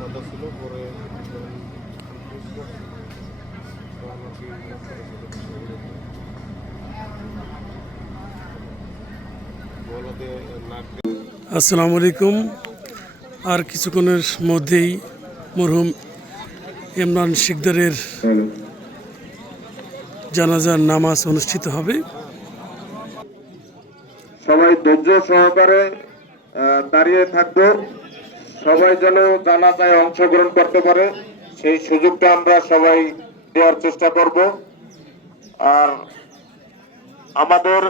কথা ছিল পরে আসসালামু আলাইকুম। আর কিছুক্ষণের মধ্যেই মরহুম ইমরান শিকদারের জানাজার নামাজ অনুষ্ঠিত হবে। সবাই ধৈর্য সহকারে দাঁড়িয়ে থাকবো, সবাই যেন জানাজায় অংশগ্রহণ করতে পারে সেই সুযোগটা আমরা সবাই দেওয়ার চেষ্টা করব। আর আমাদের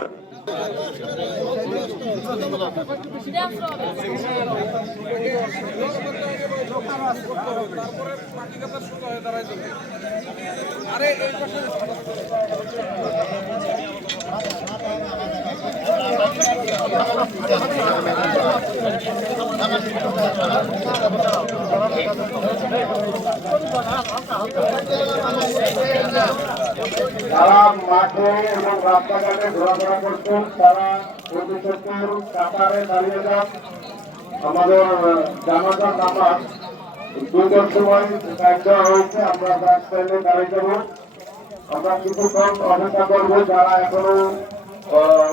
যারা মাঠে এবং রাস্তাঘাটে ঘোরাফেরা করছেন তারা প্রতিশোধের কাতারে দাঁড়িয়ে যান। আমাদের জানাজার নামাজ 2টার সময় টাইম দেওয়া হয়েছে, আমরা ব্যাক সাইডে দাঁড়িয়ে যাবো। আমরা কিছুক্ষণ অপেক্ষা করবো, যারা এখনো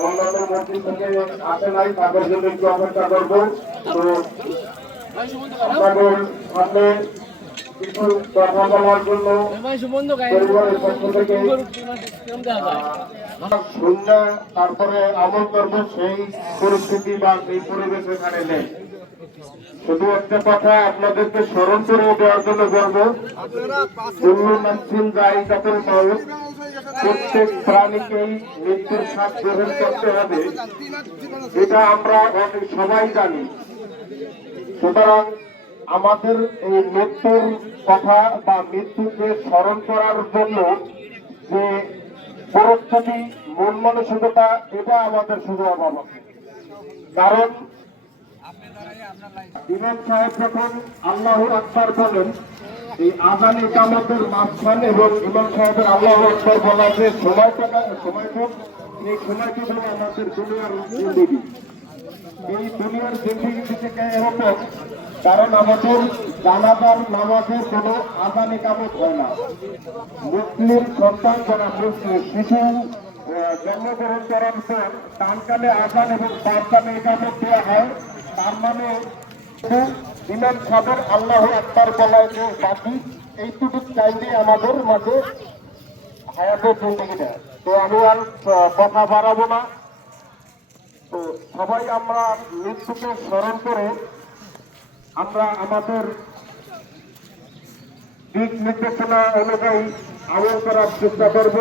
অন্যান্য মসজিদ থেকে আসে নাই তাদের জন্য একটু অপেক্ষা করবো। তো আপনাদের সামনে কিছু কথা বলার জন্য পরিবারের পক্ষ থেকে সন্ধ্যা তারপরে আমল করব, সেই পরিস্থিতি বা সেই পরিবেশ এখানে নেই। শুধু একটা কথা আপনাদেরকে স্মরণ করে দেওয়ার জন্য বলবো, প্রত্যেক প্রাণীকেই মৃত্যুর স্বাদ গ্রহণ করতে হবে, এটা আমরা সবাই জানি। সুতরাং আমাদের এই মৃত্যুর কথা বা মৃত্যুকে স্মরণ করার জন্য যে প্রস্তুতি, মন মানসিকতা, এটা আমাদের শুধু অভাব আছে। কারণ ইমাম সাহেব যখন আল্লাহু আকবার বলেন, এই আযান ইকামতের মাঝখানে এবং ইমাম সাহেবের আল্লাহু আকবার বলা যে সময়টা, এই সময়টি হলো আমাদের দুনিয়ার জিন্দেগি। এই দুনিয়ার জিন্দেগি থেকে এরকম, কারণ আমাদের জানাজার নামাজের কোনো আযান ইকামত হয় না। মুসলিম সন্তান যারা শিশু জন্মগ্রহণ করার পর ডান কানে আযান এবং বাম কানে ইকামত দেওয়া হয়। তার মানে ইমাম সাহেবের আল্লাহু আকবার বলায় যে বাকি এইটুকু চাইলে আমাদের মাঝে হায়াতের জিন্দেগি দেয়। তো আমি আর কথা বাড়াবো না। তো সবাই আমরা মৃত্যুকে স্মরণ করে আমরা আমাদের দিক নির্দেশনা অনুযায়ী আমল করার চেষ্টা করব।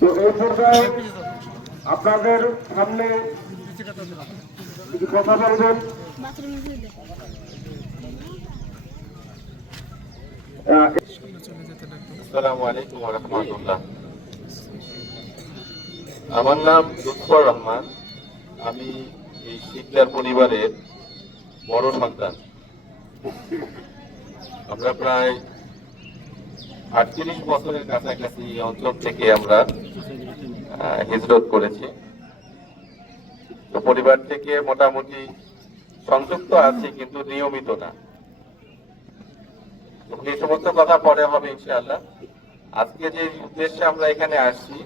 তো এই পর্যায়ে আপনাদের সামনে কিছু কথা বলবেন। আসসালামু আলাইকুম ওয়া রাহমাতুল্লাহ। আমার নাম লুৎফর রহমান। আমি এই শিকদার পরিবারের বড় সন্তান। আমরা প্রায় 38 বছরের কাছাকাছি এই অঞ্চল থেকে আমরা হিজরত করেছি। তো পরিবার থেকে মোটামুটি সংযুক্ত আছি, কিন্তু নিয়মিত না। এই সমস্ত কথা পরে হবে ইনশাআল্লাহ। আজকে যে উদ্দেশ্যে আমরা এখানে আসছি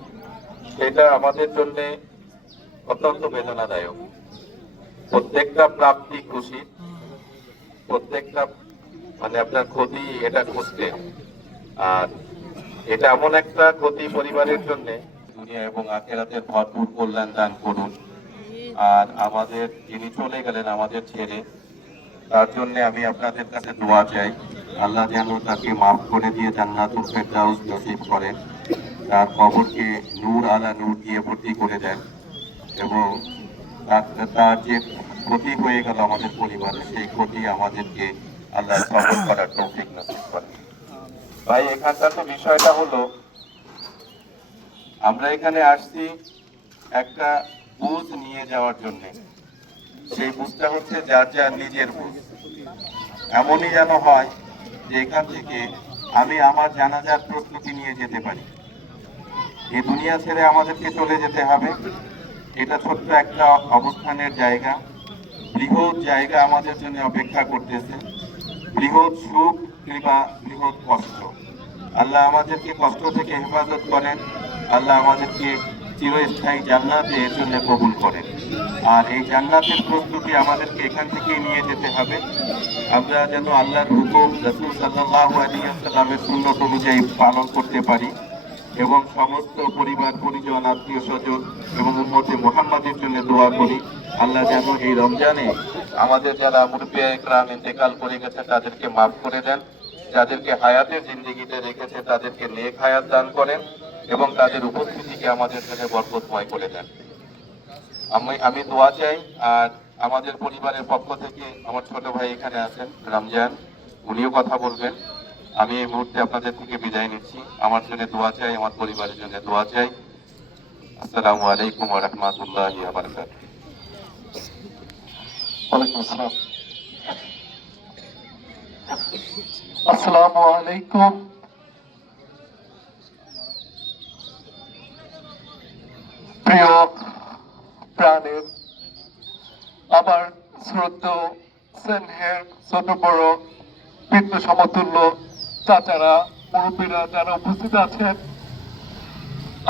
সেটা আমাদের জন্য অত্যন্ত বেদনাদায়ক। প্রত্যেকটা প্রাপ্তি খুশি, প্রত্যেকটা মানে আপনার ক্ষতি এটা খুঁজতে, আর এটা এমন একটা ক্ষতি পরিবারের জন্য। দুনিয়া এবং আখিরাতের ভরপুর কল্যাণ দান করুন। আর আমাদের যিনি চলে গেলেন আমাদের ছেলে, তার জন্য আমি আপনাদের কাছে দোয়া চাই, আল্লাহ যেন তাকে মাফ করে দিয়ে জান্নাতুল ফেরদাউস নসিব করেন, তার কবরকে নূর আলা নূর দিয়ে ভর্তি করে দেন, এবং তার যে ক্ষতি হয়ে গেল আমাদের পরিবারে, সেই ক্ষতি আমাদেরকে আল্লাহ সবর করার তৌফিক নসিব করেন। ভাই, এখানকার তো বিষয়টা হলো, আমরা এখানে আসছি একটা বুঝ নিয়ে যাওয়ার জন্য। সেই বুঝটা হচ্ছে যার যার নিজের বুঝ। এমনই যেন হয় যে এখান থেকে আমি আমার জানাজার প্রস্তুতি নিয়ে যেতে পারি। এই দুনিয়া ছেড়ে আমাদেরকে চলে যেতে হবে, এটা ছোট্ট একটা অবস্থানের জায়গা, বৃহৎ জায়গা আমাদের জন্য অপেক্ষা করতেছে, বৃহৎ সুখ কিংবা বৃহৎ কষ্ট। আল্লাহ আমাদেরকে কষ্ট থেকে হেফাজত করেন, আল্লাহ আমাদেরকে চিরস্থায়ী জান্নাতে এর জন্য কবুল করেন। আর এই জান্নাতের প্রস্তুতি আমাদেরকে এখান থেকেই নিয়ে যেতে হবে। আমরা যেন আল্লাহর হুকুম রাসূল সাল্লাল্লাহু আলাইহি ওয়াসাল্লামের সুন্নাত অনুযায়ী পালন করতে পারি এবং সমস্ত পরিবার পরিজন আত্মীয় স্বজন এবং উম্মতে মুহাম্মাদের জন্য দোয়া করি। আল্লাহ যেন এই রমজানে আমাদের যারা মুরব্বী ইকরাম ইন্তেকাল করে গেছে তাদেরকে মাফ করে দেন, যাদেরকে হায়াতের জিন্দেগিতে রেখেছে তাদেরকে নেক হায়াত দান করেন এবং তাদের উপস্থিতিকে আমাদের জন্য বরকতময় করে দেন। আমি দোয়া চাই। আর আমাদের পরিবারের পক্ষ থেকে আমার ছোট ভাই এখানে আছেন রমজান, উনিও কথা বলবেন। আমি এই মুহূর্তে আপনাদের থেকে বিদায় নিচ্ছি। আমার জন্য দোয়া চাই, আমার পরিবারের জন্য দোয়া চাই। আসসালামু আলাইকুম ওয়া রাহমাতুল্লাহি ওয়া বারাকাতুহু। ওয়ালাইকুম আসসালাম। আসসালামু আলাইকুম। প্রিয় প্রাণের আমার শ্রদ্ধেয় স্নেহের ছোট বড় পিতৃ সমতুল্য চাচারা মুরব্বীরা যারা উপস্থিত আছেন,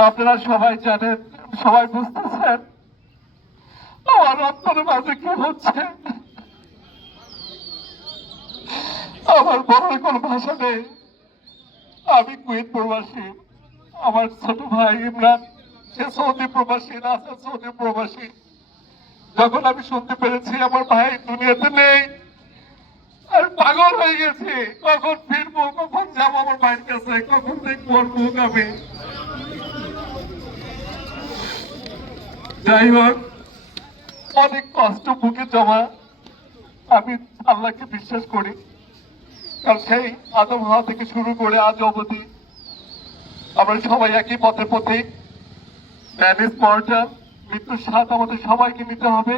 আপনারা সবাই জানেন, সবাই বুঝতেছেন আমার অন্তরের মাঝে কি হচ্ছে। আমার বলার কোনো ভাষা নেই। আমি কুয়েত প্রবাসী, আমার ছোট ভাই ইমরান সে সৌদি প্রবাসী, নাসার সৌদি প্রবাসী। যখন আমি শুনতে পেরেছি আমার ভাই দুনিয়াতে নেই, আমি পাগল হয়ে গেছি। কখন ফিরবো, কখন যাবো আমার ভাইয়ের কাছে, কখন দেখবো ওর মুখ আমি। যাই হোক, অনেক কষ্ট বুকে জমা। আমি আল্লাহকে বিশ্বাস করি, কারণ সেই আদম হাওয়া থেকে শুরু করে আজ অবধি আমরা সবাই একই পথের পথে। ম্যানেজ মর্টাল, মৃত্যুর স্বাদ আমাদের সবাইকে নিতে হবে।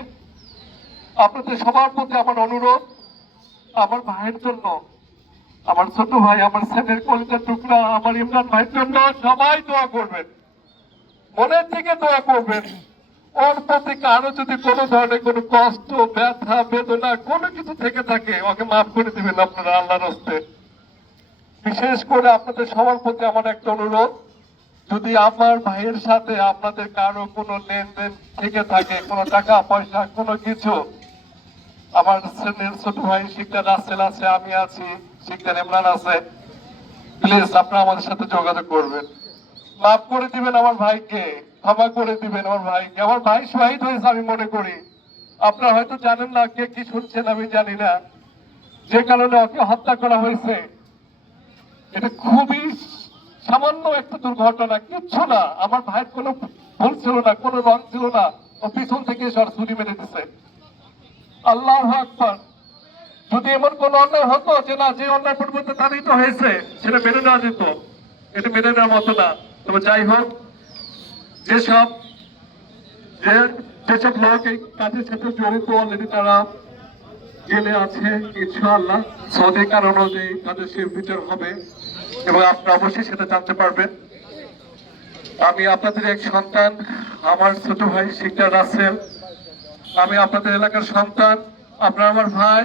আপনাদের সবার প্রতি আমার অনুরোধ, আমার ভাইয়ের জন্য, আমার ছোট ভাই, আমার ছেলের কলিজার টুকরা, আমার ইমরান ভাইয়ের জন্য সবাই দোয়া করবেন, মনের থেকে দোয়া করবেন। ওর প্রতি কারো যদি কোনো ধরনের কোনো কষ্ট, ব্যথা, বেদনা কোনো কিছু থেকে থাকে, ওকে মাফ করে দিবেন আপনারা আল্লাহর হস্তে। বিশেষ করে আপনাদের সবার প্রতি আমার একটা অনুরোধ, যদি আমার ভাইয়ের সাথে আপনাদের কারো কোনো লেনদেন থেকে থাকে, কোনো টাকা পয়সা কোনো কিছু, আমার ছোট ভাই শিকদার রাসেল আছে, আমি আছি, শিকদার ইমরান আছে, প্লিজ আপনারা আমাদের সাথে যোগাযোগ করবেন। মাফ করে দিবেন আমার ভাইকে, ক্ষমা করে দিবেন আমার ভাইকে। আমার ভাই শহীদ হয়েছে আমি মনে করি। আপনারা হয়তো জানেন না, কে কি শুনছেন আমি জানি না, যে কারণে ওকে হত্যা করা হয়েছে। এটা খুবই সামান্য একটা দুর্ঘটনা, কিচ্ছু না। আমার ভাইয়ের কোনো ভুল ছিল না, কোনো রং ছিল না, ও পিছন থেকে ছুরি মেরে দিছে। আল্লাহু আকবার। যদি এমন কোন অন্যায় হতো যে না, যে অন্যায় পরিবর্তে তারিত হয়েছে সেটা মেনে নেওয়া যেত, এটা মেনে নেওয়ার মতো না। তবে যাই হোক, যেসব লোক এই কাজের সাথে জড়িত অলরেডি তারা জেলে আছে, ইনশাআল্লাহ সৌদি কারণ অনুযায়ী তাদের সে বিচার হবে এবং আপনারা অবশ্যই সেটা জানতে পারবেন। আমি আপনাদের এক সন্তান, আমার ছোট ভাই শিকদার রাসেল, আমি আপনাদের এলাকার সন্তান, আপনারা আমার ভাই।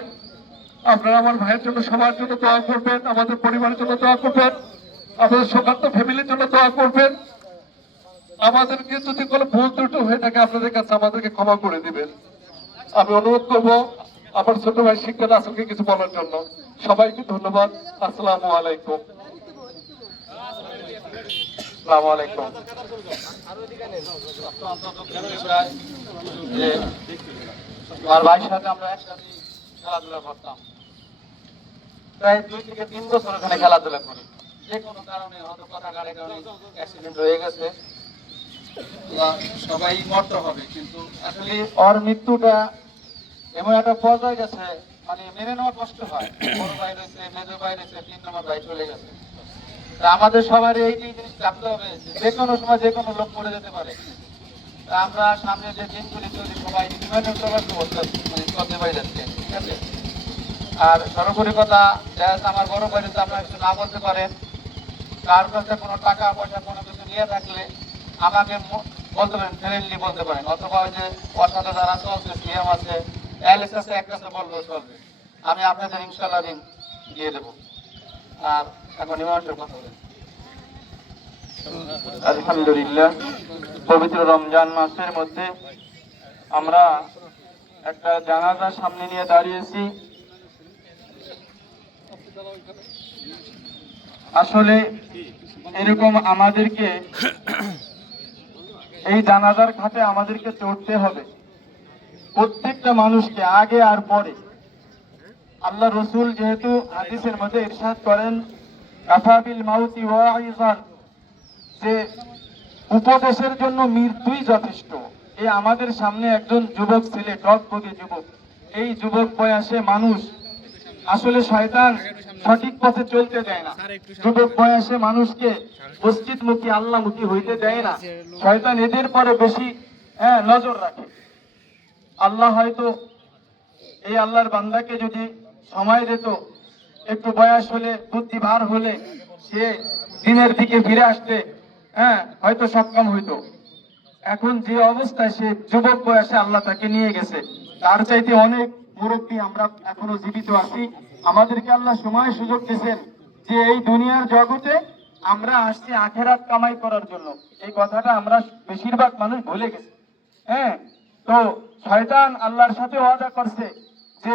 আপনারা আমার ভাইয়ের জন্য সবার জন্য দোয়া করবেন, আমাদের পরিবারের জন্য দোয়া করবেন, আমাদের শোকান্ত ফ্যামিলির জন্য দোয়া করবেন। আমাদেরকে যদি কোনো ভুল ত্রুটি হয়ে থাকে আপনাদের কাছে আমাদেরকে ক্ষমা করে দিবেন। আমি অনুরোধ করব আমার ছোট ভাই শিকদার রাসেলকে কিছু বলার জন্য। সবাইকে ধন্যবাদ। আসসালামু আলাইকুম। আসসালামু আলাইকুম। আমার ভাইয়ের সাথে আমরা একসাথে খেলাধুলা করতাম, প্রায় 2 থেকে 3 বছর ওখানে খেলাধুলা করি। যে কোনো কারণে হয়তো কথা কারে কারণে অ্যাক্সিডেন্ট হয়ে গেছে, সবাই মরতে হবে, কিন্তু আসলে ওর মৃত্যুটা এমন একটা পর্যায়ে গেছে, মানে মেনে নেওয়া কষ্ট হয়। বড় ভাই রয়েছে, মেজো ভাই রয়েছে, 3 নম্বর ভাই চলে গেছে। তা আমাদের সবার এই জিনিস ভাবতে হবে যে কোনো সময় যে কোনো লোক পড়ে যেতে পারে। তা আমরা সামনে যে দিনগুলি চলি সবাই বিমানের করতে পারি যাচ্ছে, ঠিক আছে। আর সর্বোপরি কথা, আমার বড় ভাই যদি আপনারা কিছু না বলতে পারেন, কার কাছে কোনো টাকা পয়সা কোনো কিছু নিয়ে থাকলে আমাকে বলতে পারেন ফ্রেন্ডলি বলতে পারেন, অথবা ওই যে ওর সাথে যারা চলছে সিএম আছে এলএস আছে এক কাছে বললেও চলবে। আমি আপনাদের ইনশাআল্লাহ ঋণ দিয়ে দেবো। আর এখন ইমামের কথা বলেন। আলহামদুলিল্লাহ, পবিত্র রমজান মাসের মধ্যে আমরা একটা জানাজার সামনে নিয়ে দাঁড়িয়েছি। আসলে এরকম আমাদেরকে এই জানাজার ঘাটে আমাদেরকে চড়তে হবে, প্রত্যেকটা মানুষকে, আগে আর পরে। আল্লাহ রসুল যেহেতু হাদিসের মধ্যে ইরশাদ করেন কাফাবিল মাউতি ওয়াইজান, যে উপদেশের জন্য মৃত্যুই যথেষ্ট। এই আমাদের সামনে একজন যুবক ছেলে, টকবগে যুবক, এই যুবক বয়সে মানুষ আসলে শয়তান সঠিক পথে চলতে দেয় না। যুবক বয়সে মানুষকে মসজিদমুখী আল্লাহমুখী হইতে দেয় না। শয়তান এদের পরে বেশি নজর রাখে। আল্লাহ হয়তো এই আল্লাহর বান্দাকে যদি সময় দিত, একটু বয়স হলে, বুদ্ধি ভার হলে সে দিনের দিকে ফিরে আসতে হয়তো সক্ষম হইতো। এখন যে অবস্থায় সে যুবক বয়সে আল্লাহ তাকে নিয়ে গেছে, তার চাইতে অনেক মুরব্বী আমরা এখনো জীবিত আছি। আমাদেরকে আল্লাহ সময় সুযোগ দিয়েছেন যে এই দুনিয়ার জগতে আমরা আসছি আখেরাত কামাই করার জন্য। এই কথাটা আমরা বেশিরভাগ মানুষ ভুলে গেছি। তো শয়তান আল্লাহর সাথে ওয়াদা করছে যে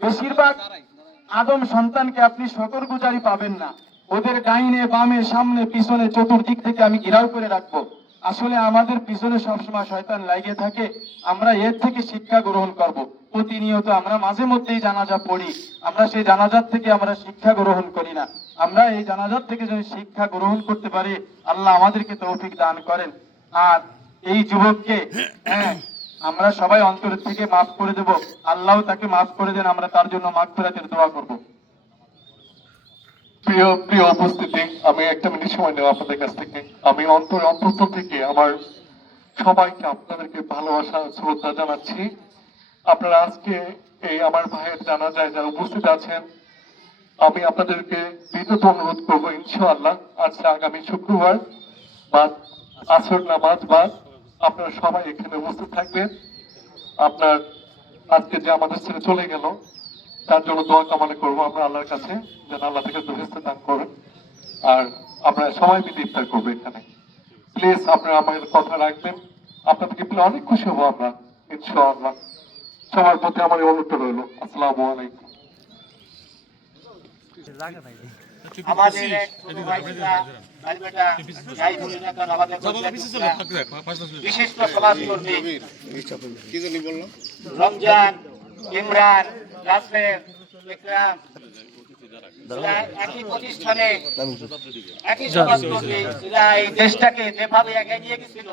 বেশিরভাগ আদম সন্তানকে আপনি শুকরগুজারি পাবেন না, ওদের ডাইনে বামে সামনে পিছনে চতুর্দিক থেকে আমি ঘেরাও করে রাখবো। আসলে আমাদের পিছনে সবসময় শয়তান লাগিয়ে থাকে। আমরা এর থেকে শিক্ষা গ্রহণ করব। প্রতিনিয়ত আমরা মাঝে মধ্যেই জানাজা পড়ি, আমরা সেই জানাজার থেকে আমরা শিক্ষা গ্রহণ করি না। আমরা এই জানাজার থেকে যদি শিক্ষা গ্রহণ করতে পারি, আল্লাহ আমাদেরকে তৌফিক দান করেন। আর এই যুবককে আমরা সবাই অন্তর থেকে মাফ করে দেব, আল্লাহ তাকে মাফ করে দেন, আমরা তার জন্য মাগফিরাতের দোয়া করব। প্রিয় প্রিয় উপস্থিতি, আমি একটা মিনিট সময় নেব আপনাদের কাছ থেকে। আমি অন্তঃস্থল থেকে আমার সবাইকে, আপনাদেরকে ভালোবাসা শ্রদ্ধা জানাচ্ছি। আপনারা আজকে এই আমার ভাইয়ের জানাজায় যারা উপস্থিত আছেন, আমি আপনাদেরকে বিনীত অনুরোধ করবো, ইনশাআল্লাহ আজকে আগামী শুক্রবার বাদ আসর নামাজ বাদ আপনারা সবাই এখানে উপস্থিত থাকবেন। আপনার আজকে যে আমাদের ছেলে চলে গেল তার জন্য দোয়া কামনা করবো আমরা আল্লাহর কাছে, যেন আল্লাহ থেকে দোহেস্ত দান করেন। আর আমরা সবাই মিলে ইফতার করবো এখানে। প্লিজ আপনারা আমাদের কথা রাখবেন, আপনাদেরকে পেলে অনেক খুশি হবো আমরা ইনশাআল্লাহ। সবার প্রতি আমার এই অনুরোধ রইল। আসসালামু আলাইকুম। আমাদের এক ছোট ভাইটা, ভাই বেটা, যাই বলি না কেন, আমাদের বিশিষ্ট সমাজকর্মী রমজান, ইমরান, রাসেল, ইকরাম, একই প্রতিষ্ঠানে একই সমাজকর্মী, এরা এই দেশটাকে যেভাবে এগিয়ে নিয়ে গেছিল,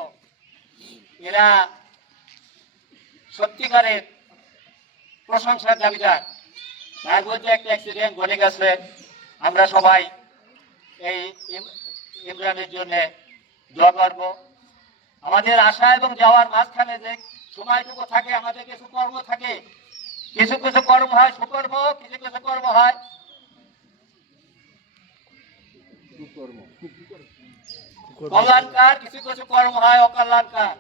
এরা সত্যিকারের প্রশংসার দাবিদার। তার মধ্যে একটা অ্যাক্সিডেন্ট ঘটে গেছে। আমরা সবাই এই ইমরানের জন্য দোয়া করব। আমাদের আশা এবং যাওয়ার মাঝখানে যে সময়টুকু থাকে, আমাদের কিছু কর্ম থাকে, কিছু কিছু কর্ম হয় সুকর্ম, কিছু কিছু কর্ম হয় কল্যাণকার, কিছু কিছু কর্ম হয় অকল্যাণকার,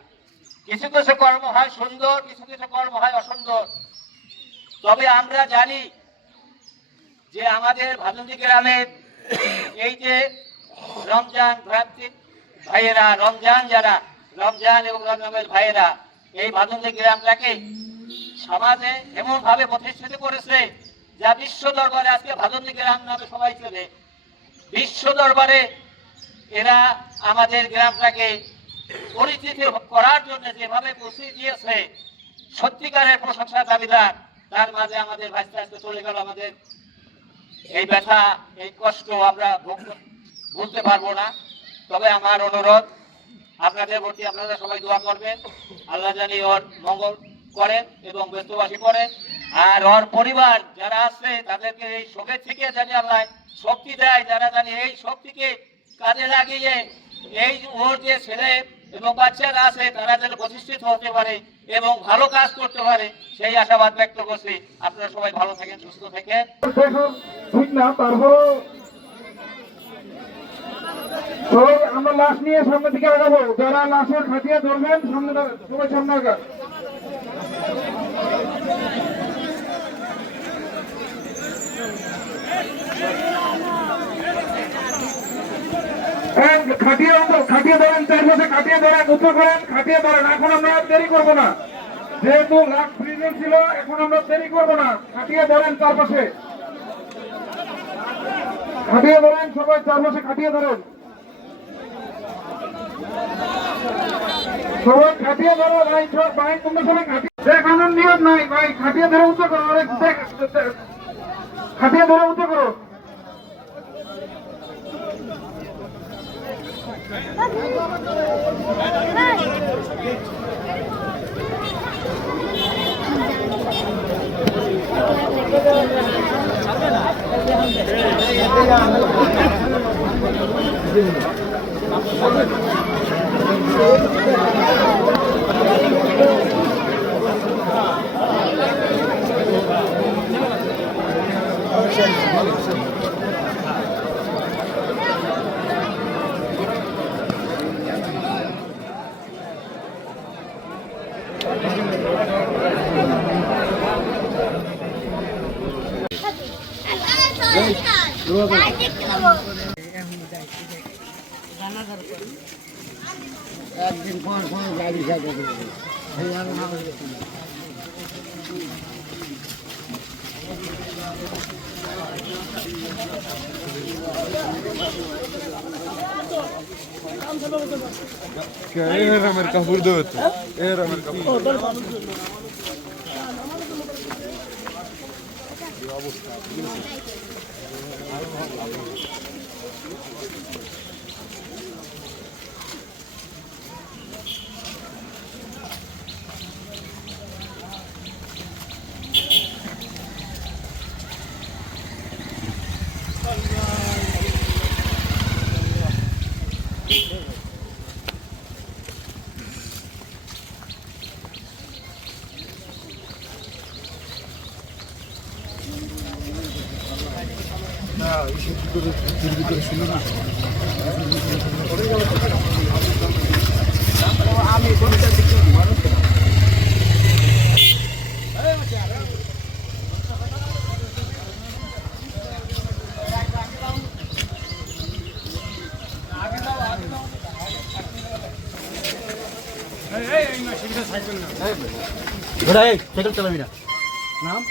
কিছু কিছু কর্ম হয় সুন্দর, কিছু কিছু কর্ম হয় অসুন্দর। তবে আমরা জানি যে আমাদের ভাদুন্দি গ্রামের এই যে রমজান ভাইয়েরা, রমজান যারা, রমজান এবং রমজানের ভাইয়েরা এই ভাদুন্দি গ্রামটাকে সমাজে এমন ভাবে প্রতিষ্ঠিত করেছে যা বিশ্ব দরবারে আজকে ভাদুন্দি গ্রাম নামে সবাই চলে। বিশ্ব দরবারে এরা আমাদের গ্রামটাকে পরিচিতি করার জন্য যেভাবে পৌঁছে দিয়েছে, সত্যিকারের প্রশংসার দাবিদার। তার মাঝে আমাদের ভাইস্তা আজকে চলে গেল। আমাদের এই ব্যথা, এই কষ্ট আমরা ভুলতে পারবো না। তবে আমার অনুরোধ আপনাদের প্রতি, আপনারা সবাই দোয়া করবেন, আল্লাহ জানি ওর মঙ্গল করেন এবং ব্যস্তবাসী করেন। আর ওর পরিবার যারা আছে তাদেরকে এই শোকের থেকে জানি আল্লাহ শক্তি দেয়, যারা জানি এই শক্তিকে কাজে লাগিয়ে এই ওর যে ছেলে এবং বাচ্চারা আছে তারা যেন প্রতিষ্ঠিত হতে পারে এবং ভালো কাজ করতে পারে, সেই আশাবাদ ব্যক্ত করছি। আপনারা সবাই ভালো থাকেন, সুস্থ থাকেন। ঠিক না, তারপরও সবাই আমরা লাশ নিয়ে সামনে দিকে আগাবো, যারা লাশের খাটিয়ে ধরবেন সামনে সবাই সামনে আগান। খাটিয়ে ধরেন, চারপাশে খাটিয়ে ধরেন, উঁচু করেন, খাটিয়ে ধরেন। এখন আমরা দেরি করবো না, যেহেতু লাশ প্রিজন ছিল, এখন আমরা দেরি করবো না। খাটিয়ে ধরেন, চারপাশে খাটিয়ে ধরেন, সবাই চারপাশে খাটিয়ে ধরেন, সবাই খাটিয়ে ধরো ভাই। ভাই তোমরা সবাই দেখানোর নিয়ম নাই ভাই, খাটিয়ে ধরে উঁচু করো, খাটিয়ে ধরে উঁচু করো। একদিন পর পর গাড়ি সাথে এর কাপড় দোত এর কাপড় সাইকেল চালাবি না নাম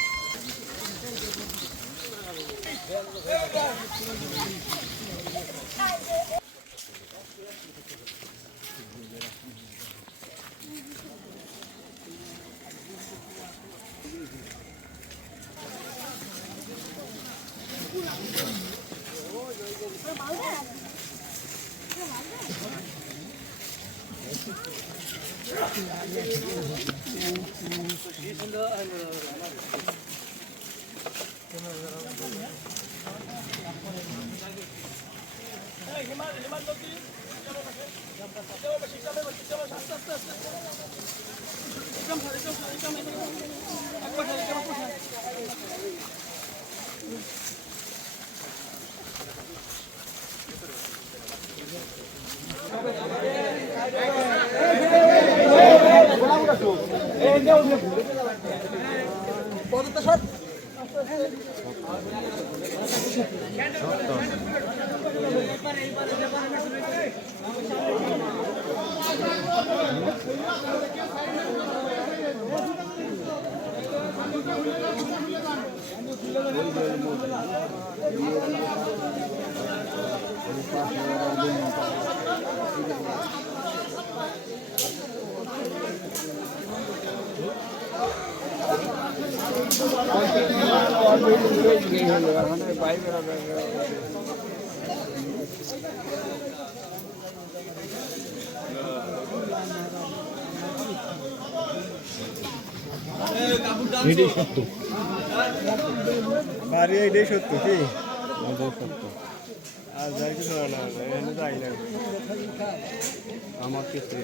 বাড়ি এটাই সত্য কি সত্য আর যাই কিছু না এখানে যাই না আমার কিছু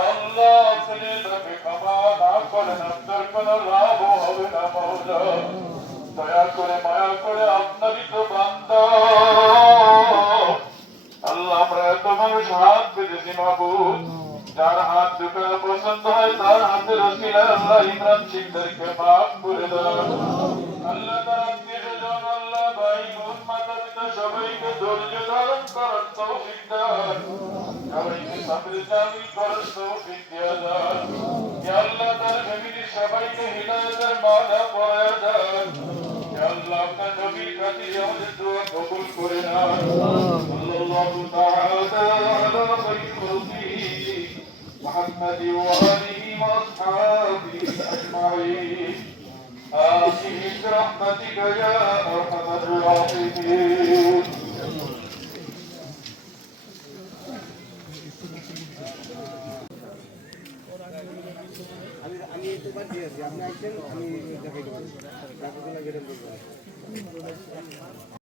আল্লাহ আপনি তাকে ক্ষমা না করেন আপনার কোনো লাভ হবে না দয়া করে মায়া করে আপনারই তো বান্দা আল্লাহ, আমরা এত মানুষ হাত পেতেছি মাহবুব, যার হাত দুটো পছন্দ হয় তার হাতের রসিলা আল্লাহ ইমরান সিকদারকে মাফ করে দাও। আল্লাহ তার আত্মীয়স্বজন, আল্লাহ ভাই বোন মাতা পিতা সবাইকে ধৈর্য ধারণ করার তৌফিক দান, সবাইকে সাবরে জামিল করার তৌফিক দিয়া দান। ইয়া আল্লাহ তার ফ্যামিলির সবাইকে হিদায়াতের মালা পরায়া দান। ইয়া আল্লাহ আপনার নবীর খাতিরে আমাদের দোয়া কবুল করে নাও। সাল্লাল্লাহু তাআলা আলা খায়রি খালকিহি মুহাম্মাদ ওয়া আলিহি ওয়া আসহাবিহি আজমাইন। آمين برحمتك يا أرحم الراحمين। আমি একটু বাদ দিয়েছি, আপনি আসছেন, আমি দেখাই দেবো।